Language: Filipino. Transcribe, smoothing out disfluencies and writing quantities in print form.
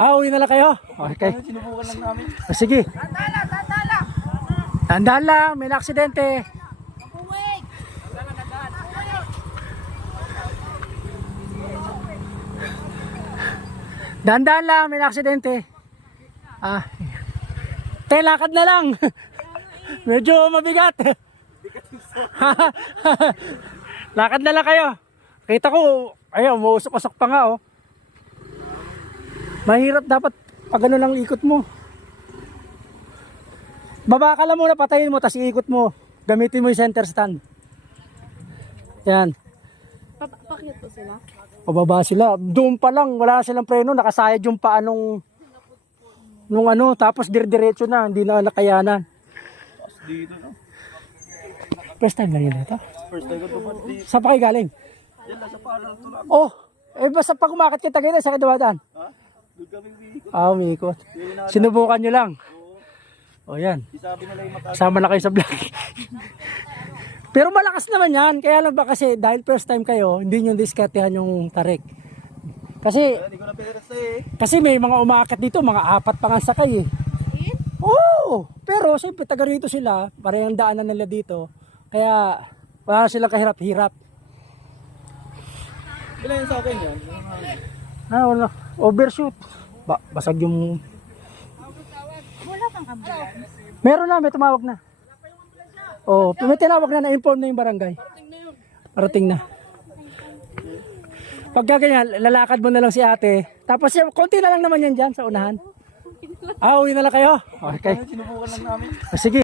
Uwi na lang kayo? Okay. Sinubukan lang namin. Sige. Tandaan lang, may aksidente. Dandan lang, may aksidente. Lakad na lang. Medyo mabigat. Lakad na lang kayo. Kita ko, ayun, umuusok-usok pa nga, oh. Mahirap dapat pag ano lang ikot mo. Baba ka lang muna, patayin mo, tapos iikot mo. Gamitin mo yung center stand. Yan. Pakyat po sila? Pababa sila. Doon pa lang, wala silang preno, nakasayad yung paa nung ano, tapos diretso na, hindi na nakayanan. Tapos dito, no? First time lang yun ito? First time ko ito dito. Saan pa kayo galing? Yan lang sa parang ito lang. Oh, basta pag umakit kita ganyan, sa kadawadan. Ha? Doon kami umiikot. Umiikot. Sinubukan nyo lang. O yan. Isabi nila yung mataas. Sama na kayo sa vlog. Pero malakas naman yan. Kaya lang ba kasi dahil first time kayo, hindi nyo diskartehan yung tarik. Kasi Hindi ko na pinirasa eh. Kasi may mga umaakit dito, mga 4 pa nga sakay eh. Oo! Pero siyempre taga rito sila, parehong daanan nila dito. Kaya wala silang kahirap-hirap. Ilan yung sa akin yan? Wala. Overshoot. Basag yung... Wala kang ambulance. Meron na, may tumawag na. Oo, may tinawag na, na-inform na yung barangay. Parating na. Pagka ganyan, lalakad mo na lang si ate. Tapos konti na lang naman yan dyan sa unahan. Uwi na lang kayo? Okay. Sinubukan lang namin. Sige.